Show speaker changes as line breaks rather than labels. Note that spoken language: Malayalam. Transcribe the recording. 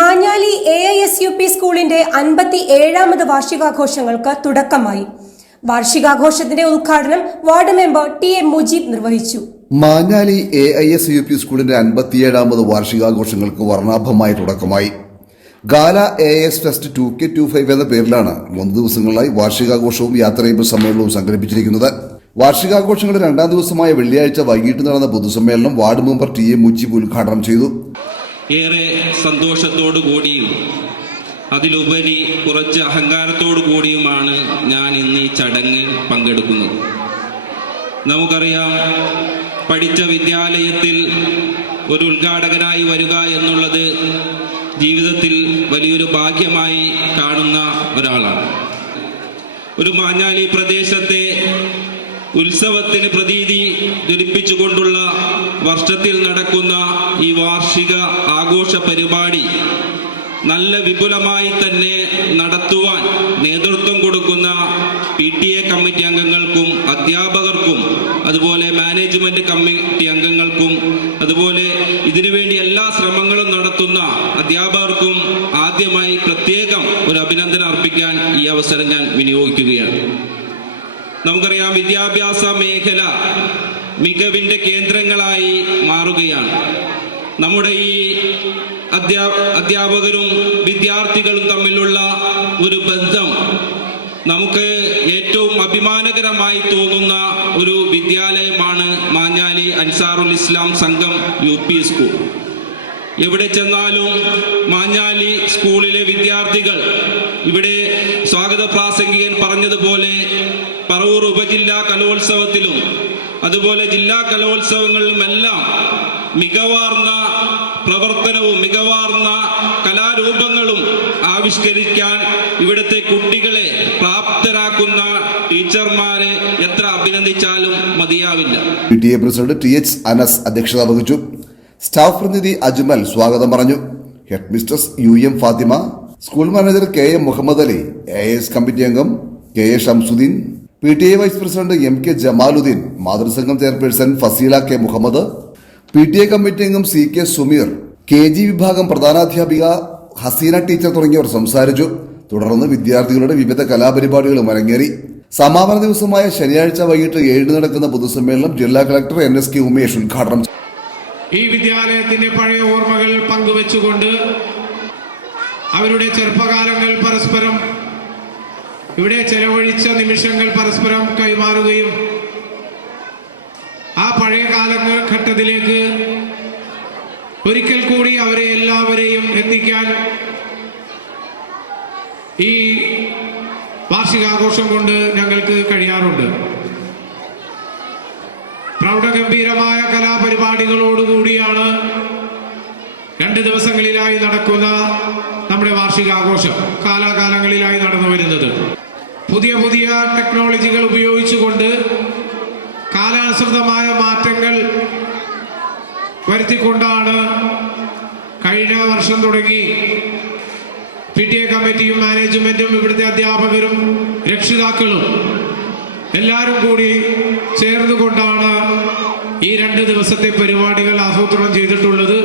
Manjali A I S U P സ്കൂളിന്റെ അൻപത്തി ഏഴാമത് വാർഷികാഘോഷങ്ങൾക്ക് തുടക്കമായി. വാർഷികാഘോഷത്തിന്റെ ഉദ്ഘാടനം ward member T M Mujeeb നിർവഹിച്ചു.
Manjali A I S U P സ്കൂളിന്റെ അൻപത്തിയേഴാമത് വാർഷികാഘോഷങ്ങൾക്ക് വർണാഭമായി തുടക്കമായി. Gala A S fest two K two five എന്ന പേരിലാണ് മൂന്ന് ദിവസങ്ങളിലായി വാർഷികാഘോഷവും യാത്രയും സമ്മേളനവും സംഘടിപ്പിച്ചിരിക്കുന്നത്. വാർഷികാഘോഷങ്ങളുടെ രണ്ടാം ദിവസമായ വെള്ളിയാഴ്ച വൈകിട്ട് നടന്ന പൊതുസമ്മേളനം ward member T A Mujeeb ഉദ്ഘാടനം ചെയ്തു.
ഏറെ സന്തോഷത്തോടു കൂടിയും അതിലുപരി കുറച്ച് അഹങ്കാരത്തോടു കൂടിയുമാണ് ഞാൻ ഇന്ന് ഈ ചടങ്ങ് പങ്കെടുക്കുന്നത്. നമുക്കറിയാം പഠിച്ച വിദ്യാലയത്തിൽ ഒരു ഉദ്ഘാടകനായി വരിക എന്നുള്ളത് ജീവിതത്തിൽ വലിയൊരു ഭാഗ്യമായി കാണുന്ന ഒരാളാണ്. ഒരു മാഞ്ഞാലി പ്രദേശത്തെ ഉത്സവത്തിന് പ്രതീതി ജ്വലിപ്പിച്ചുകൊണ്ടുള്ള വർഷത്തിൽ നടക്കുന്ന ഈ വാർഷിക ആഘോഷ പരിപാടി നല്ല വിപുലമായി തന്നെ നടത്തുവാൻ നേതൃത്വം കൊടുക്കുന്ന പി ടി എ കമ്മിറ്റി അംഗങ്ങൾക്കും അധ്യാപകർക്കും അതുപോലെ മാനേജ്മെന്റ് കമ്മിറ്റി അംഗങ്ങൾക്കും അതുപോലെ ഇതിനുവേണ്ടി എല്ലാ ശ്രമങ്ങളും നടത്തുന്ന അധ്യാപകർക്കും ആദ്യമായി പ്രത്യേകം ഒരു അഭിനന്ദനം അർപ്പിക്കാൻ ഈ അവസരം ഞാൻ വിനിയോഗിക്കുകയാണ്. നമുക്കറിയാം വിദ്യാഭ്യാസ മേഖല മികവിന്റെ കേന്ദ്രങ്ങളായി മാറുകയാണ്. നമ്മുടെ ഈ അധ്യാ അധ്യാപകരും വിദ്യാർത്ഥികളും തമ്മിലുള്ള ഒരു ബന്ധം നമുക്ക് ഏറ്റവും അഭിമാനകരമായി തോന്നുന്ന ഒരു വിദ്യാലയമാണ് മാഞ്ഞാലി അൻസാറുൽ ഇസ്ലാം സംഘം യു പി സ്കൂൾ. എവിടെ ചെന്നാലും മാഞ്ഞാലി സ്കൂളിലെ വിദ്യാർത്ഥികൾ ഇവിടെ സ്വാഗത പ്രാസംഗികൻ പറഞ്ഞതുപോലെ പറവൂർ ഉപജില്ലാ കലോത്സവത്തിലും അതുപോലെ ജില്ലാ കലോത്സവങ്ങളിലുമെല്ലാം മികവാർന്ന പ്രവർത്തനവും മികവാർന്ന കലാരൂപങ്ങളും ആവിഷ്കരിക്കാൻ ഇവിടുത്തെ കുട്ടികളെ പ്രാപ്തരാക്കുന്ന ടീച്ചർമാരെ എത്ര അഭിനന്ദിച്ചാലും മതിയാവില്ല.
P T A president T H Anas അധ്യക്ഷത വഹിച്ചു. സ്റ്റാഫ് പ്രതിനിധി അജ്മൽ സ്വാഗതം പറഞ്ഞു. Head mistress U M Fathima. School manager K M Muhammad Ali A S committee അംഗം K A Shamsuddin. P T A vice president M K Jamaluddin മാതൃസംഘം chairperson Faseela K Muhammad P T A committee അംഗം C K Sumeer K G വിഭാഗം പ്രധാനാധ്യാപിക ഹസീന ടീച്ചർ തുടങ്ങിയവർ സംസാരിച്ചു തുടർന്ന് വിദ്യാർത്ഥികളുടെ വിവിധ കലാപരിപാടികളും അരങ്ങേറി സമാപന ദിവസമായ ശനിയാഴ്ച വൈകിട്ട് ഏഴിന് നടക്കുന്ന പൊതുസമ്മേളനം ജില്ലാ collector N S K Umesh ഉദ്ഘാടനം.
ഈ വിദ്യാലയത്തിന്റെ പഴയ ഓർമ്മകൾ പങ്കുവെച്ചുകൊണ്ട് അവരുടെ ചെറുപ്പകാലങ്ങൾ ഇവിടെ ചെലവഴിച്ച നിമിഷങ്ങൾ പരസ്പരം കൈമാറുകയും ആ പഴയ കാലഘട്ടത്തിലേക്ക് ഒരിക്കൽ കൂടി അവരെ എല്ലാവരെയും എത്തിക്കാൻ ഈ വാർഷികാഘോഷം കൊണ്ട് ഞങ്ങൾക്ക് കഴിയാറുണ്ട്. പ്രൗഢഗംഭീരമായ കലാപരിപാടികളോടുകൂടിയാണ് രണ്ട് ദിവസങ്ങളിലായി നടക്കുന്ന നമ്മുടെ വാർഷികാഘോഷം. കാലാകാലങ്ങളിലായി പുതിയ പുതിയ ടെക്നോളജികൾ ഉപയോഗിച്ചുകൊണ്ട് കാലാനുസൃതമായ മാറ്റങ്ങൾ വരുത്തിക്കൊണ്ടാണ് കഴിഞ്ഞ വർഷം തുടങ്ങി പി ടി എ കമ്മിറ്റിയും മാനേജ്മെന്റും ഇവിടുത്തെ അധ്യാപകരും രക്ഷിതാക്കളും എല്ലാവരും കൂടി ചേർന്നുകൊണ്ടാണ് ഈ രണ്ട് ദിവസത്തെ പരിപാടികൾ ആസൂത്രണം ചെയ്തിട്ടുള്ളത്.